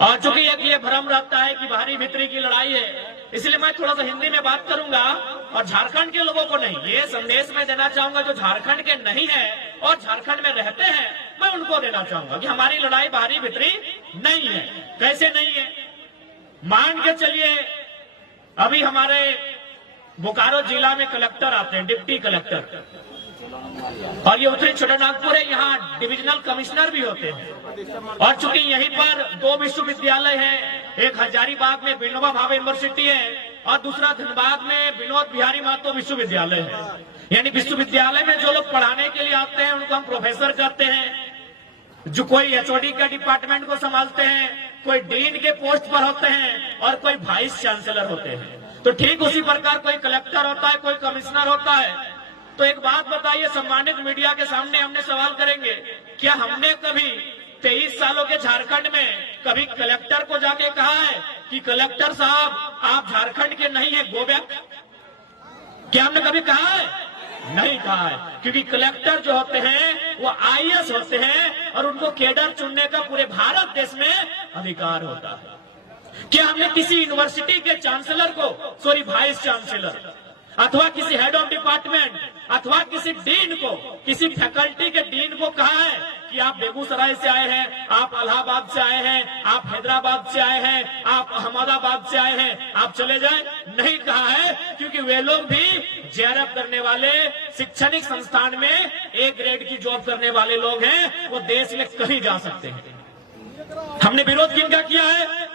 और चूंकि एक ये भ्रम रहता है कि बाहरी भीतरी की लड़ाई है, इसलिए मैं थोड़ा सा हिंदी में बात करूंगा और झारखंड के लोगों को नहीं, ये संदेश मैं देना चाहूंगा जो झारखंड के नहीं है और झारखंड में रहते हैं, मैं उनको देना चाहूंगा कि हमारी लड़ाई बाहरी भीतरी नहीं है। कैसे नहीं है? मान के चलिए अभी हमारे बोकारो जिला में कलेक्टर आते हैं, डिप्टी कलेक्टर, और ये उत्तरी छोटानागपुर है, यहाँ डिविजनल कमिश्नर भी होते हैं। और चूंकि यहीं पर दो विश्वविद्यालय हैं, एक हजारीबाग में विनोबा भावे यूनिवर्सिटी है और दूसरा धनबाद में विनोद बिहारी महतो विश्वविद्यालय है। यानी विश्वविद्यालय में जो लोग पढ़ाने के लिए आते हैं उनको हम प्रोफेसर कहते हैं, जो कोई एचओडी के डिपार्टमेंट को संभालते हैं, कोई डीन के पोस्ट पर होते हैं और कोई वाइस चांसलर होते हैं। तो ठीक उसी प्रकार कोई कलेक्टर होता है, कोई कमिश्नर होता है। तो एक बात बताइए, सम्मानित मीडिया के सामने हमने सवाल करेंगे, क्या हमने कभी 23 सालों के झारखंड में कभी कलेक्टर को जाके कहा है कि कलेक्टर साहब आप झारखंड के नहीं है, गो बैक? क्या हमने कभी कहा है? नहीं कहा है, क्योंकि कलेक्टर जो होते हैं वो आईएएस होते हैं और उनको कैडर चुनने का पूरे भारत देश में अधिकार होता है। क्या हमने किसी यूनिवर्सिटी के चांसलर को, सॉरी वाइस चांसलर, अथवा किसी हेड ऑफ डिपार्टमेंट अथवा किसी डीन को, किसी फैकल्टी के डीन को कहा है कि आप बेगूसराय से आए हैं, आप इलाहाबाद से आए हैं, आप हैदराबाद से आए हैं, आप अहमदाबाद से आए हैं, आप चले जाए? नहीं कहा है, क्योंकि वे लोग भी जेआरएफ करने वाले, शैक्षणिक संस्थान में ए ग्रेड की जॉब करने वाले लोग हैं, वो देश में कहीं जा सकते हैं। हमने विरोध किनका किया है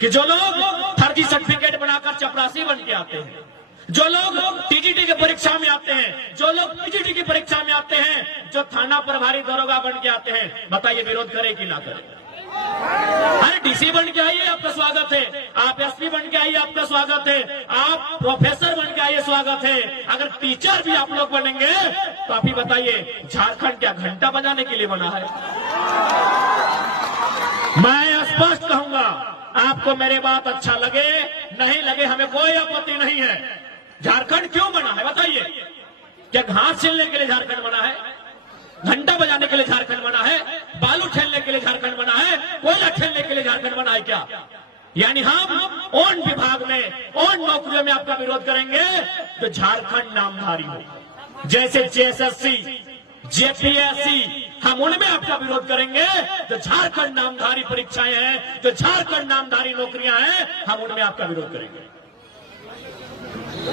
कि जो लोग फर्जी सर्टिफिकेट बनाकर चपरासी बन के आते हैं, जो लोग टीजीटी की परीक्षा में आते हैं, जो लोग पीजीटी की परीक्षा में आते हैं, जो थाना प्रभारी दरोगा बन के आते हैं, बताइए विरोध करें कि ना करें? अरे डीसी बन के आइए, आपका स्वागत है। आप एसपी बन के आइए, आपका स्वागत है। आप प्रोफेसर बन के आइए, स्वागत है। अगर टीचर भी आप लोग बनेंगे तो आप ही बताइए, झारखंड क्या घंटा बजाने के लिए बना है? मैं स्पष्ट कहूंगा, आपको मेरी बात अच्छा लगे नहीं लगे, हमें कोई आपत्ति नहीं है। झारखंड क्यों बना है बताइए? क्या घास छीलने के लिए झारखंड बना है? घंटा बजाने के लिए झारखंड बना है? बालू ठेलने के लिए झारखंड बना है? कोयला ठेलने के लिए झारखंड बना है क्या? यानी हम ओन विभाग में, ओन नौकरियों में आपका विरोध करेंगे तो झारखंड नामधारी हो। जैसे जेएसएससी, जेपीएससी, हम उनमें आपका विरोध करेंगे। तो झारखंड नामधारी परीक्षाएं हैं, जो झारखंड नामधारी नौकरियां हैं, हम उनमें आपका विरोध करेंगे।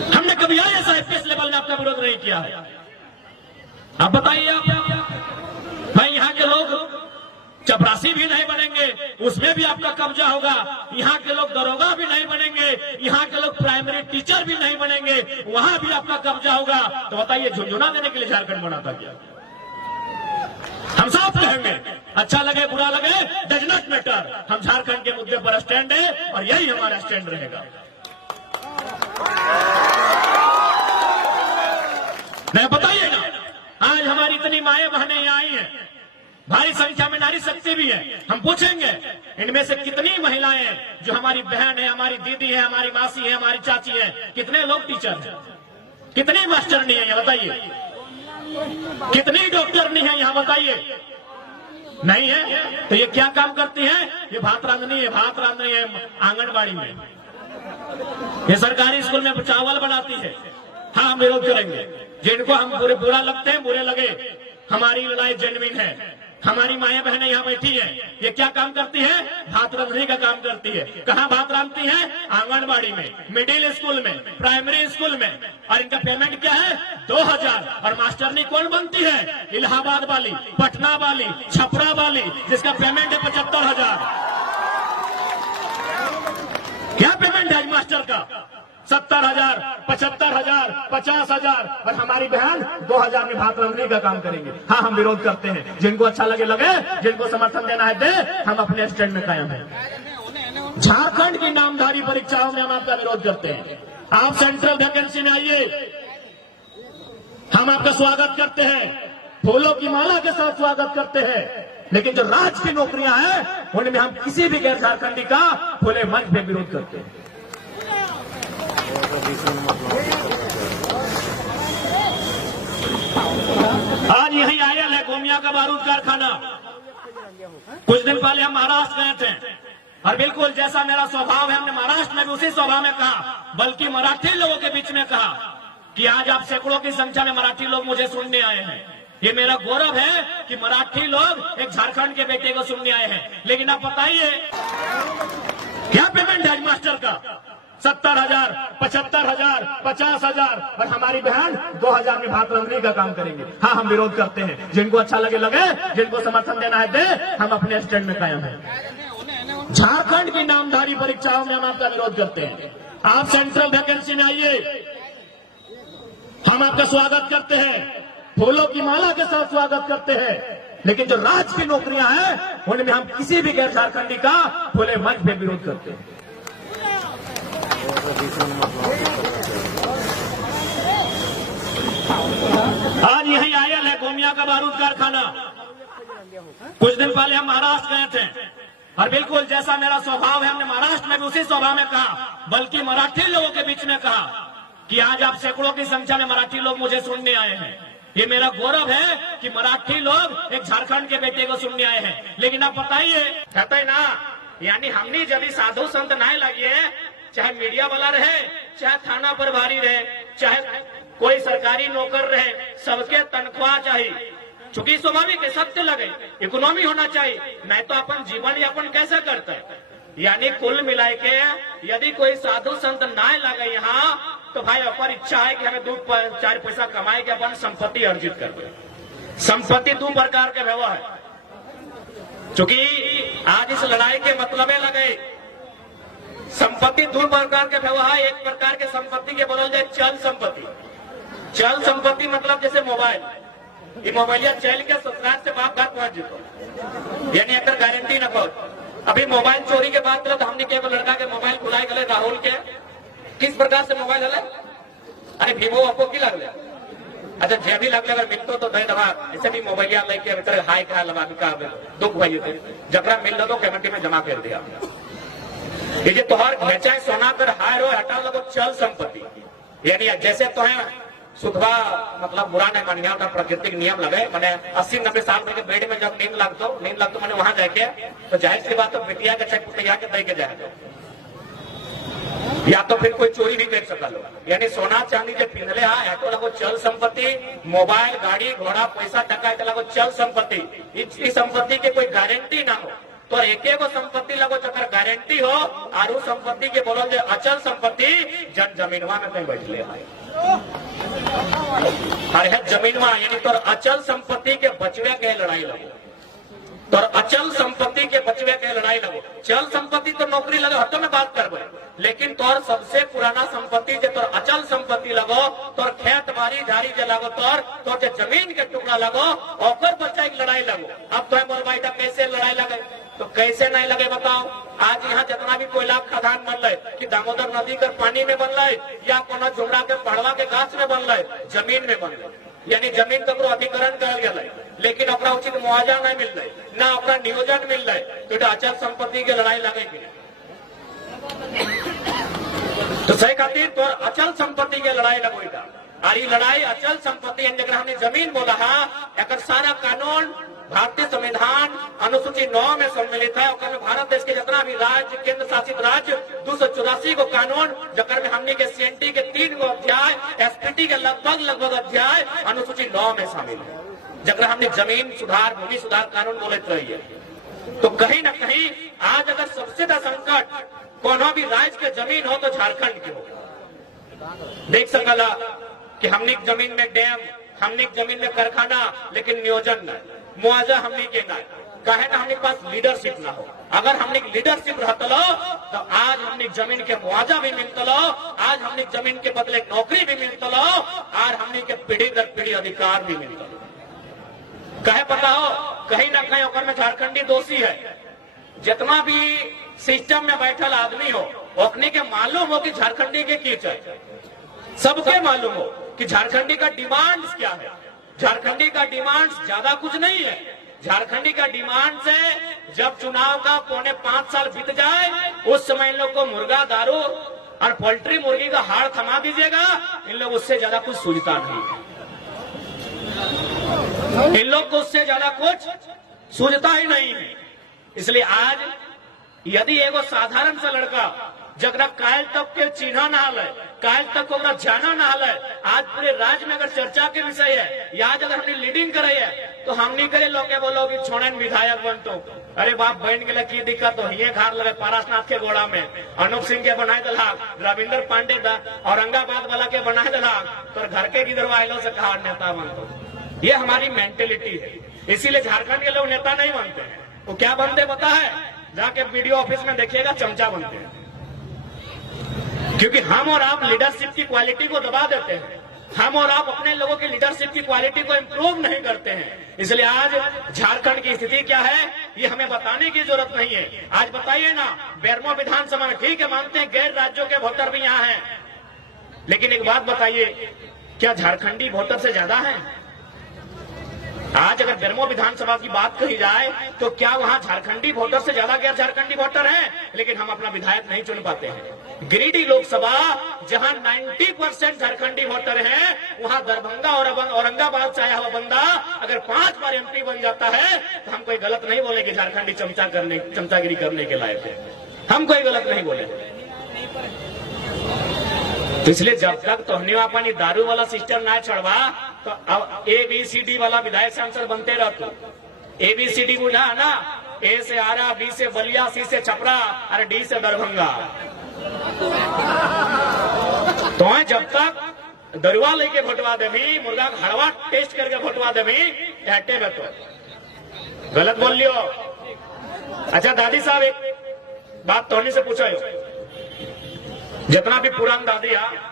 हमने कभी आईएएस लेवल में आपका विरोध नहीं किया है। आप बताइए, आप भाई यहाँ के लोग चपरासी भी नहीं बनेंगे, उसमें भी आपका कब्जा होगा। यहाँ के लोग दरोगा भी नहीं बनेंगे, यहाँ के लोग प्राइमरी टीचर भी नहीं बनेंगे, वहां भी आपका कब्जा होगा। तो बताइए, झुंझुना देने के लिए झारखंड बना था क्या? हम साफ कहेंगे, अच्छा लगे बुरा लगे, डज नॉट मैटर, हम झारखंड के मुद्दे पर स्टैंड है और यही हमारा स्टैंड रहेगा। नहीं बताइए ना, आज हमारी इतनी माएं बहनें यहाँ आई हैं, भारी संख्या में नारी शक्ति भी है। हम पूछेंगे इनमें से कितनी महिलाएं जो हमारी बहन है, हमारी दीदी है, हमारी मासी है, हमारी चाची है, कितने लोग टीचर हैं, कितनी मास्टरनी है, ये बताइए? कितनी डॉक्टरनी है यहाँ बताइए? नहीं है। तो ये क्या काम करती है? ये भात रांधनी है, भात रांधनी है आंगनबाड़ी में, ये सरकारी स्कूल में चावल बनाती है। हाँ, हम विरोध करेंगे। जिनको हम बुरा लगते हैं, बुरे लगे, हमारी लड़ाई जेन्युइन है। हमारी माएं बहनें यहाँ बैठी हैं, ये क्या काम करती है? भात रांधने का काम करती है। कहाँ भात रांधती है? आंगनबाड़ी में, मिडिल स्कूल में, प्राइमरी स्कूल में। और इनका पेमेंट क्या है? 2000। और मास्टरनी कौन बनती है? इलाहाबाद वाली, पटना वाली, छपरा वाली, जिसका पेमेंट है 75,000। क्या पेमेंट है मास्टर का? 70,000, 75,000, 50,000। और हमारी बहन 2000 में भात रांधने का काम करेंगे। हाँ, हम विरोध करते हैं। जिनको अच्छा लगे लगे, जिनको समर्थन देना है दे, हम अपने स्टैंड में कायम हैं। झारखंड की नामधारी परीक्षाओं में हम आपका विरोध करते हैं। आप सेंट्रल वैकेंसी में आइए, हम आपका स्वागत करते हैं, फूलों की माला के साथ स्वागत करते हैं। लेकिन जो राज्य की नौकरियां हैं, उनमें हम किसी भी गैर झारखंडी का खुले मंच पे विरोध करते हैं। आज यही आयल है गोमिया का बारूद कारखाना, कुछ दिन पहले हम महाराष्ट्र गए थे और बिल्कुल जैसा मेरा स्वभाव है, हमने महाराष्ट्र में भी उसी स्वभाव में कहा, बल्कि मराठी लोगों के बीच में कहा कि आज आप सैकड़ों की संख्या में मराठी लोग मुझे सुनने आए हैं। ये मेरा गौरव है कि मराठी लोग एक झारखंड के बेटे को सुनने आए हैं। लेकिन आप बताइए क्या पेमेंट है मास्टर का? 70,000, 75,000, 50,000 और हमारी बहन 2,000 में भात रंगने का काम करेंगे। हाँ, हम विरोध करते हैं। जिनको अच्छा लगे, जिनको समर्थन देना है दे, हम अपने स्टैंड में कायम हैं। झारखंड की नामधारी परीक्षाओं में हम आपका विरोध करते हैं। आप सेंट्रल वैकेंसी में आइए, हम आपका स्वागत करते हैं, फूलों की माला के साथ स्वागत करते हैं। लेकिन जो राज्य की नौकरियां हैं उनमें हम किसी भी गैर झारखंडी का खुले मंच में विरोध करते हैं। आज यही आयल है गोमिया का बारूद कारखाना। कुछ दिन पहले हम महाराष्ट्र गए थे और बिल्कुल जैसा मेरा स्वभाव है, हमने महाराष्ट्र में भी उसी स्वभाव में कहा, बल्कि मराठी लोगों के बीच में कहा कि आज आप सैकड़ों की संख्या में मराठी लोग मुझे सुनने आए हैं। ये मेरा गौरव है कि मराठी लोग एक झारखंड के बेटे को सुनने आए हैं। लेकिन आप बताइए, कहते हैं ना, यानी हमने जब साधु संत नहीं लगे, चाहे मीडिया वाला रहे, चाहे थाना प्रभारी रहे, चाहे कोई सरकारी नौकर रहे, सबके तनख्वाह चाहिए। चूंकि स्वाभाविक है, सत्य लगे, इकोनॉमी होना चाहिए, नहीं तो अपन जीवन यापन कैसे करते हैं। यानी कुल मिलाए के यदि कोई साधु संत ना लगे यहाँ, तो भाई अपन इच्छा है कि हमें 2-4 पैसा कमाए के अपन संपत्ति अर्जित कर दे। संपत्ति 2 प्रकार के व्यवहार है, चूंकि आज इस लड़ाई के मतलब लगे। संपत्ति 2 प्रकार के व्यवहार। एक प्रकार के संपत्ति के बोला जाए चल संपत्ति। चल संपत्ति मतलब जैसे मोबाइल, ये मोबाइल चल के ससुराल से बाप घर पहुंच जीतो, यानी अगर गारंटी न पहुंच। अभी मोबाइल चोरी के बाद तो हमने के लड़का के मोबाइल खुलाए गए, राहुल के किस प्रकार से मोबाइल हले, अरे भीमो आपको की लगले, अच्छा जे भी लगले अगर मिलतो तो दे दवा, ऐसे भी मोबाइल लेके भीतर हाई खा लगा का दुख भाई थे, जकरा मिल दो कमेटी में जमा कर दिया। ये जो तोहर बेचा सोना कर हाय रो हटा लगो चल संपत्ति, यानी जैसे तो है सुधवा मतलब बुरा नहीं मानिया, प्राकृतिक नियम लगे। मैंने 80-90 साल के बेड में जब नींद लगतो मैंने वहां जाके तो जाहिर सी बात तो बिटिया के चेक पुटिया के दे के जाए, या तो फिर कोई चोरी भी कर सकता लो। यानी सोना चांदी के पिंधले है तो लगो चल संपत्ति, मोबाइल गाड़ी घोड़ा पैसा टका तो लगो चल संपत्ति। इस संपत्ति के कोई गारंटी ना हो तो एक संपत्ति लगो जब गारंटी हो, और उस संपत्ति के बोलो जो अचल संपत्ति जन जमीनवा में कहीं बैठ ले है जमीनवा, यानी तो अचल संपत्ति के बचवे के लड़ाई लगो, तो अचल संपत्ति के बचवे के लड़ाई लगो। चल संपत्ति तो नौकरी लगे हटो में बात करबे, लेकिन तोर सबसे पुराना संपत्ति जो तोर अचल संपत्ति लगो, तोर खेत बाड़ी झाड़ी जो लगो, तोर जो जमीन के टुकड़ा लगो, ओकर बच्चा की लड़ाई लगो। अब तो मोर भाई कैसे लड़ाई लगे, तो कैसे नहीं लगे बताओ। आज यहाँ जितना भी कोयला खदान बन रहे कि दामोदर नदी के पानी में बन रहे या कोनो जुमड़ा के पड़वा के गाछ में बन रहे, जमीन में बन रहे, यानी जमीन ककरो अधिकरण कर गए, लेकिन अपना उचित मुआवजा नहीं मिल रहे, ना अपना नियोजन मिल रहे, तो अचल संपत्ति की लड़ाई लगेगी। तो सही खातिर तो अचल संपत्ति की लड़ाई लगेगा, और ये लड़ाई अचल संपत्ति हमने जमीन बोला है, एक सारा कानून भारतीय संविधान अनुसूची 9 में सम्मिलित है। और भारत देश के जितना भी राज्य केंद्र शासित राज्य 284 को कानून, जकर में हमने के सीएनटी के 3 गो अध्याय, एसपीटी के लगभग अध्याय अनुसूची 9 में शामिल है, जकर हमने जमीन सुधार भूमि सुधार कानून बोलते रही है। तो कहीं ना कहीं आज अगर सबसे ज्यादा संकट कोनो भी राज्य के जमीन हो तो झारखंड के हो। देख सकला कि हमने जमीन में डैम, हमने जमीन में कारखाना, लेकिन नियोजन नहीं, मुआवजा हमने के ना, कहे ना हमने पास लीडरशिप ना हो। अगर हमने लीडरशिप रहता तो आज हमने जमीन के मुआवजा भी मिलता, आज हमने जमीन के बदले नौकरी भी मिलता, और हमने के पीढ़ी दर पीढ़ी अधिकार भी मिलता। कहे पता हो कहीं ना कहीं ओकर में झारखंडी दोषी है। जितना भी सिस्टम में बैठल आदमी हो, ओकने के मालूम हो कि झारखंडी के की चाहिए, सबके मालूम हो कि झारखंडी का डिमांड्स क्या है। झारखंडी का डिमांड्स ज्यादा कुछ नहीं है। झारखंडी का डिमांड से जब चुनाव का 4.5 साल बीत जाए, उस समय इन लोग को मुर्गा दारू और पोल्ट्री मुर्गी का हाड़ थमा दीजिएगा, इन लोग उससे ज्यादा कुछ सूझता नहीं है। इन लोग को उससे ज्यादा कुछ सूझता ही नहीं है। इसलिए आज यदि एगो साधारण सा लड़का जगरा काल तक के चिन्ह ना हल, काल तक को जाना ना हल, आज पूरे राज्य में अगर चर्चा के विषय है, आज अगर हमने लीडिंग करे है तो हम नहीं करे लोग बोलो कि छोड़न विधायक बन तो अरे बाप बहन के लिए की दिक्कत हो हिये खार लगे पारसनाथ के गोड़ा में अनूप सिंह के बनाए दला, रविंद्र पांडे औरंगाबाद वाला के बनाए दला, तो घर के गिरवाइलों से कहा नेता बन तो। ये हमारी मेंटेलिटी है, इसीलिए झारखंड के लोग नेता नहीं बनते हैं। वो क्या बनते पता है? जाके वीडियो ऑफिस में देखिएगा, चमचा बनते हैं। क्योंकि हम और आप लीडरशिप की क्वालिटी को दबा देते हैं, हम और आप अपने लोगों की लीडरशिप की क्वालिटी को इंप्रूव नहीं करते हैं। इसलिए आज झारखंड की स्थिति क्या है ये हमें बताने की जरूरत नहीं है। आज बताइए ना, बेरमो विधानसभा में ठीक है मानते हैं गैर राज्यों के वोटर भी यहाँ हैं, लेकिन एक बात बताइए, क्या झारखंडी वोटर से ज्यादा है? आज अगर बेरमो विधानसभा की बात कही जाए तो क्या वहां झारखंडी वोटर से ज्यादा गैर झारखंडी वोटर हैं? लेकिन हम अपना विधायक नहीं चुन पाते हैं। गिरिडीह लोकसभा जहां 90% झारखंडी वोटर हैं, वहां दरभंगा और औरंगाबाद से आया हुआ बंदा अगर 5 बार एमपी बन जाता है तो हम कोई गलत नहीं बोले कि झारखंडी चमचागिरी करने के लायक है, हम कोई गलत नहीं बोले। तो इसलिए जब तक तो हमने अपनी दारू वाला सिस्टम ना छड़वा तो अब ABCD वाला विधायक सांसद बनते रहते। ABCD बुझा ना, A से आरा, B से बलिया, C से छपरा और D से दरभंगा। तो जब तक दरुआ लेके भोटवा देवी, मुर्गा हड़वा टेस्ट करके भोटवा देवी, हटे में तो गलत बोल लियो। अच्छा दादी साहब एक बात तोहनी से पूछो, जितना भी पुरान दादी है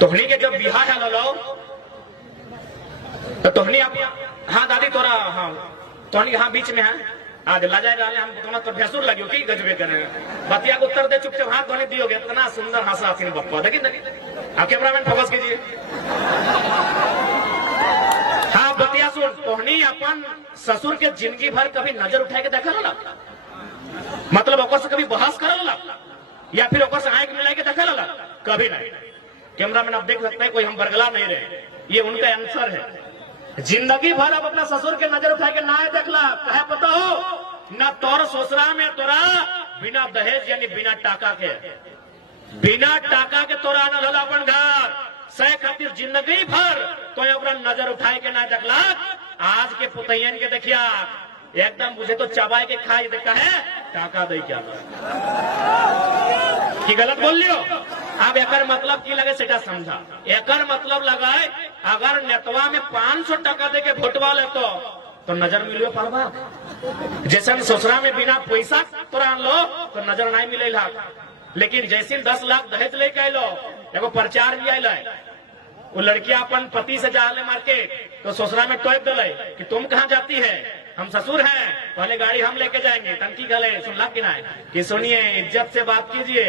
तोहनी के जब बिहार है लो तो तोहनी आप, हाँ दादी तोरा, हाँ तोहनी हाँ बीच में है आज ला जाए हम तुम्हारा तो भैंसुर लगियो की गजबे करेंगे बतिया को उत्तर दे चुपचाप हाथ धोने दियोगे, इतना सुंदर हंसा थी बप्पा। देखिए आप कैमरामैन फोकस कीजिए। हाँ बतिया सुन, तोहनी अपन ससुर के जिंदगी भर कभी नजर उठाए के देखा ना, मतलब ओकर से कभी बहस करल या फिर ओकर से आंख मिला के देखा ना? कभी नहीं। कैमरामैन आप देख सकते हैं, कोई हम बरगला नहीं रहे, ये उनका आंसर है। जिंदगी भर अब अपना ससुर के नजर उठा के ना देखला, कहे पता हो ना तोर ससुरा में तोरा बिना दहेज यानी बिना टाका के तोरा न लला अपन घर सह खातिर जिंदगी भर तो अपना नजर उठाए के ना देखला। आज के पुतैयन के देखिया एकदम मुझे तो चबाए के खाई देखा है टाका दे क्या कि गलत बोल लियो। अब एकर मतलब की लगे सेटा समझा, एकर मतलब लगाए अगर नेतवा में 500 टका दे के भोटवा ले तो नजर मिलियो पड़वा, जैसे ससुरा में बिना पैसा तोरा लो तो नजर नहीं मिले। लेकिन जैसे 10 लाख दहेज लेके आलो, एगो प्रचार भी आयल, वो लड़कियां अपन पति से जाले मार्केट तो ससुरा में टोक दिले कि तुम कहाँ जाती है, हम ससुर हैं, पहले गाड़ी हम लेके जाएंगे। टंकी गले सुन लग कि कि सुनिए इज्जत से बात कीजिए,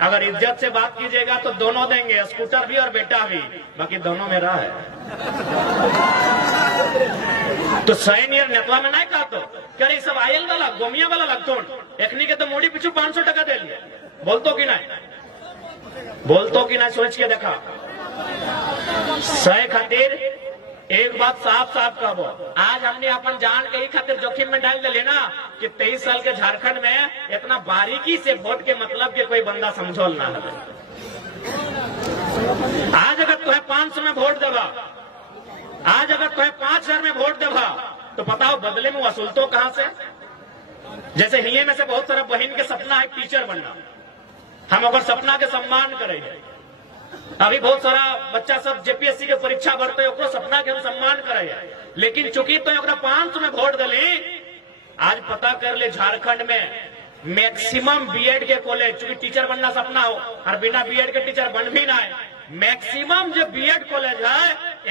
अगर इज्जत से बात कीजिएगा तो दोनों देंगे, स्कूटर भी और बेटा भी, बाकी दोनों मेरा है। तो सैनियर नेतवा में नहीं कहा तो करे सब आयल वाला गोमिया वाला लगतो एकनी के तो मोड़ी पीछू 500 टका दे लिए, बोलतो कि नहीं सोच के देखा। सह खातिर एक बात साफ साफ कहबो, आज हमने अपन जान के ही खातिर जोखिम में डाल दिले ना कि 23 साल के झारखंड में इतना बारीकी से वोट के मतलब के कोई बंदा समझौल ना है। आज अगर तुम्हें 500 में वोट देगा, आज अगर तुम्हें 5000 में वोट देगा तो बताओ बदले में वसूल तो कहां से? जैसे हिये में से बहुत सारा बहन के सपना है टीचर बनना, हम अगर सपना के सम्मान करेंगे, अभी बहुत सारा बच्चा सब जेपीएससी के परीक्षा भरते हैं, सपना के हम सम्मान करेंगे, लेकिन चूंकि तो 500 में वोट दिले, आज पता कर ले झारखंड में मैक्सिमम बीएड के कॉलेज, चूंकि टीचर बनना सपना हो और बिना बीएड के टीचर बन भी ना है, मैक्सिमम जो बीएड कॉलेज है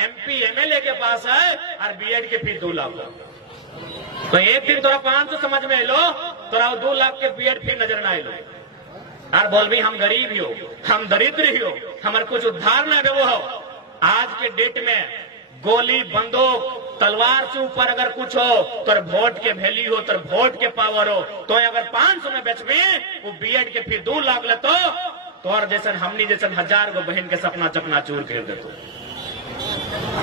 एमपी एमएलए के पास है और बीएड के फीस 2 लाख। तो एक दिन तोरा 500 समझ में लो, तोरा 2 लाख के बीएड फी नजर ना लो और बोल भी हम गरीब ही हो, हम दरिद्र ही हो, हमारे कुछ उद्धार न देवो हो। आज के डेट में गोली बंदूक तलवार से ऊपर अगर कुछ हो तो वोट के वैल्यू हो, तो वोट के पावर हो, तो अगर 500 में बेचबे वो बीएड के फिर 2 लाख ले तो और जैसे हमनी जैसे 1000 गो बहन के सपना चकना चूर कर देते।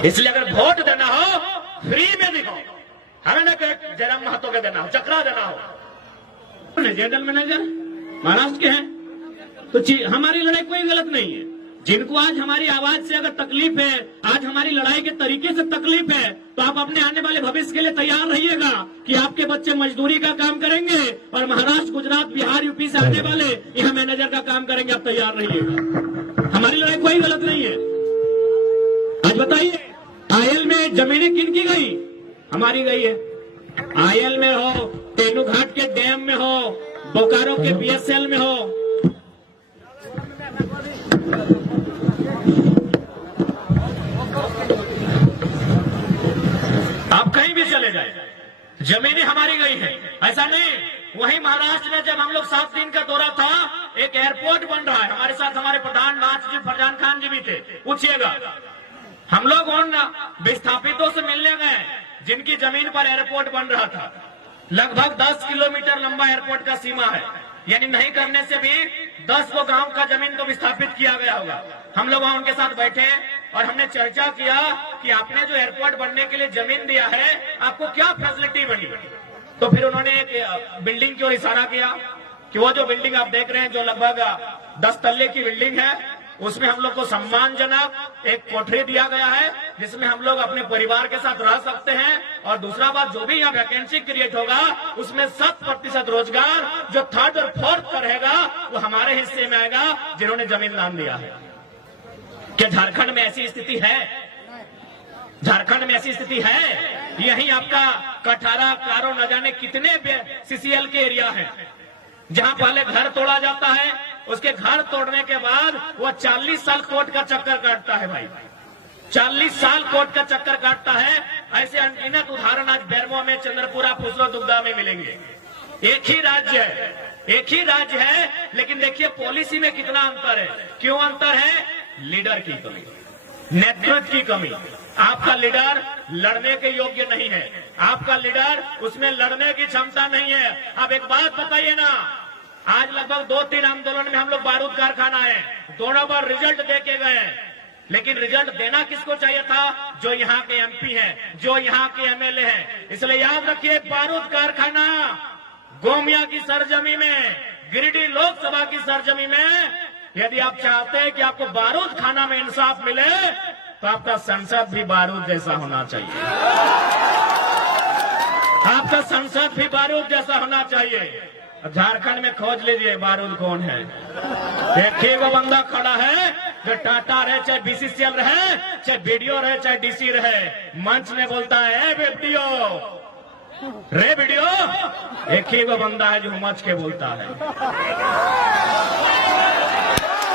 इसलिए अगर वोट देना हो फ्री में दिखाओ, हमें ना जयराम महतो के देना हो, चक्रा देना हो। जनरल मैनेजर महाराष्ट्र के हैं, तो हमारी लड़ाई कोई गलत नहीं है। जिनको आज हमारी आवाज से अगर तकलीफ है, आज हमारी लड़ाई के तरीके से तकलीफ है, तो आप अपने आने वाले भविष्य के लिए तैयार रहिएगा कि आपके बच्चे मजदूरी का काम करेंगे और महाराष्ट्र, गुजरात, बिहार, यूपी से आने वाले यहाँ मैनेजर का काम करेंगे। आप तैयार रहिएगा, हमारी लड़ाई कोई गलत नहीं है। आज बताइए, आयल में जमीनें किन की गई? हमारी गई है। आयल में हो, तेनूघाट के डैम में हो, बोकारो के बीएसएल में हो, आप कहीं भी चले जाए, जमीनें हमारी गई है। ऐसा नहीं, वहीं महाराष्ट्र में जब हम लोग 7 दिन का दौरा था, एक एयरपोर्ट बन रहा है, हमारे साथ हमारे प्रधान जी फरजान खान जी भी थे, पूछिएगा। हम लोग उन विस्थापितों से मिलने गए जिनकी जमीन पर एयरपोर्ट बन रहा था। लगभग 10 किलोमीटर लंबा एयरपोर्ट का सीमा है, यानी नहीं करने से भी 10 को गांव का जमीन को विस्थापित किया गया होगा। हम लोग वहां उनके साथ बैठे और हमने चर्चा किया कि आपने जो एयरपोर्ट बनने के लिए जमीन दिया है, आपको क्या फैसिलिटी बनी। तो फिर उन्होंने एक बिल्डिंग की ओर इशारा किया कि वो जो बिल्डिंग आप देख रहे हैं, जो लगभग 10 तल्ले की बिल्डिंग है, उसमें हम लोग को सम्मानजनक एक कोठरी दिया गया है, जिसमें हम लोग अपने परिवार के साथ रह सकते हैं। और दूसरा बात, जो भी यहाँ वैकेंसी क्रिएट होगा, उसमें 100% रोजगार जो 3rd और 4th का रहेगा, वो हमारे हिस्से में आएगा, जिन्होंने जमीन दान दिया है। क्या झारखंड में ऐसी स्थिति है? झारखंड में ऐसी स्थिति है? यही आपका कठारा, कारो, न जाने कितने सीसीएल के एरिया है, जहां पहले घर तोड़ा जाता है, उसके घर तोड़ने के बाद वो 40 साल कोर्ट का चक्कर काटता है। भाई 40 साल कोर्ट का चक्कर काटता है। ऐसे अनगिनत उदाहरण आज बेरमो में, चंद्रपुरा, फुसरो, दुग्धा में मिलेंगे। एक ही राज्य है, एक ही राज्य है, लेकिन देखिए पॉलिसी में कितना अंतर है। क्यों अंतर है? लीडर की कमी, नेतृत्व की कमी। आपका लीडर लड़ने के योग्य नहीं है, आपका लीडर उसमें लड़ने की क्षमता नहीं है। अब एक बात बताइए ना, आज लगभग 2-3 आंदोलन में हम लोग बारूद कारखाना है, दोनों बार रिजल्ट दे के गए, लेकिन रिजल्ट देना किसको चाहिए था? जो यहाँ के एमपी हैं, जो यहाँ के एमएलए हैं। इसलिए याद रखिए, बारूद कारखाना गोमिया की सरजमी में, गिरिडीह लोकसभा की सरजमी में, यदि आप चाहते हैं कि आपको बारूद खाना में इंसाफ मिले, तो आपका संसद भी बारूद जैसा होना चाहिए। आपका संसद भी बारूद जैसा होना चाहिए। झारखंड में खोज लीजिए बारूद कौन है। एक ही वो बंदा खड़ा है जो टाटा रहे, चाहे बीसीसीएल रहे, चाहे बीडीओ रहे, चाहे डीसी रहे, मंच में बोलता है वीडियो रे वीडियो। एक ही वो बंदा है जो मच के बोलता है।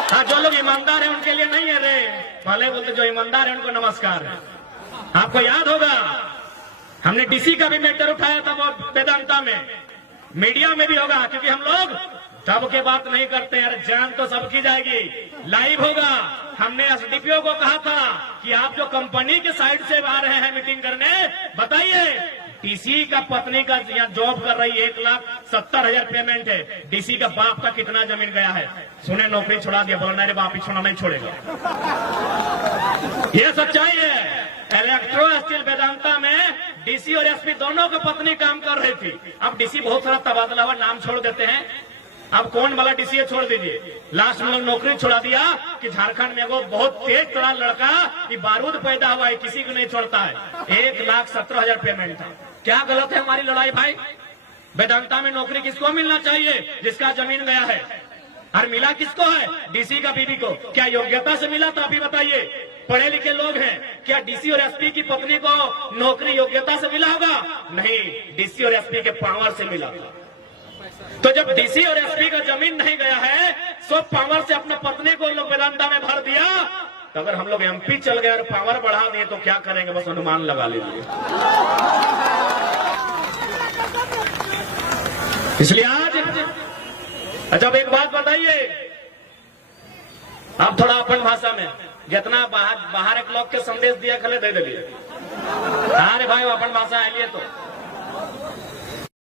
हाँ, जो लोग ईमानदार है उनके लिए नहीं है रे, पहले बोलते जो ईमानदार है उनको नमस्कार है। आपको याद होगा, हमने डीसी का भी मैटर उठाया था वो वेदांता में, मीडिया में भी होगा, क्योंकि हम लोग सबके बात नहीं करते यार, जान तो सबकी जाएगी, लाइव होगा। हमने एसडीपीओ को कहा था कि आप जो कंपनी के साइड से आ रहे हैं मीटिंग करने, बताइए डीसी का पत्नी का यहाँ जॉब कर रही है, 1,70,000 पेमेंट है, डीसी का बाप का कितना जमीन गया है? सुने नौकरी छोड़ा दिया, बोलना रे बाप ही छोड़ा नहीं छोड़ेगा। ये सच्चाई है। इलेक्ट्रो स्टील वेदांता में डीसी और एसपी दोनों की पत्नी काम कर रही थी। अब डीसी बहुत सारा तबादला हुआ, नाम छोड़ देते हैं। अब कौन वाला डीसी है छोड़ दीजिए। लास्ट में नौकरी छोड़ा दिया कि झारखंड में वो बहुत तेज तड़ा लड़का कि बारूद पैदा हुआ है, किसी को नहीं छोड़ता है। 1,17,000 पेमेंट था। क्या गलत है हमारी लड़ाई भाई? वेदांता में नौकरी किसको मिलना चाहिए? जिसका जमीन गया है। और मिला किसको है? डीसी का बीवी को। क्या योग्यता से मिला? तो अभी बताइए, पढ़े लिखे लोग हैं, क्या डीसी और एसपी की पत्नी को नौकरी योग्यता से मिला होगा? नहीं, डीसी और एसपी के पावर से मिला। तो जब डीसी और एसपी का जमीन नहीं गया है, सब पावर से अपने पत्नी को लोग वेदांता में भर दिया। तो अगर हम लोग एमपी चल गए और पावर बढ़ा दिए तो क्या करेंगे? बस अनुमान लगा लीजिए। इसलिए आज अच्छा एक बात बताइए, आप थोड़ा अपन भाषा में जितना बाहर एक लोग के संदेश दिया खले दे दिए। अरे भाई अपन भाषा आइए तो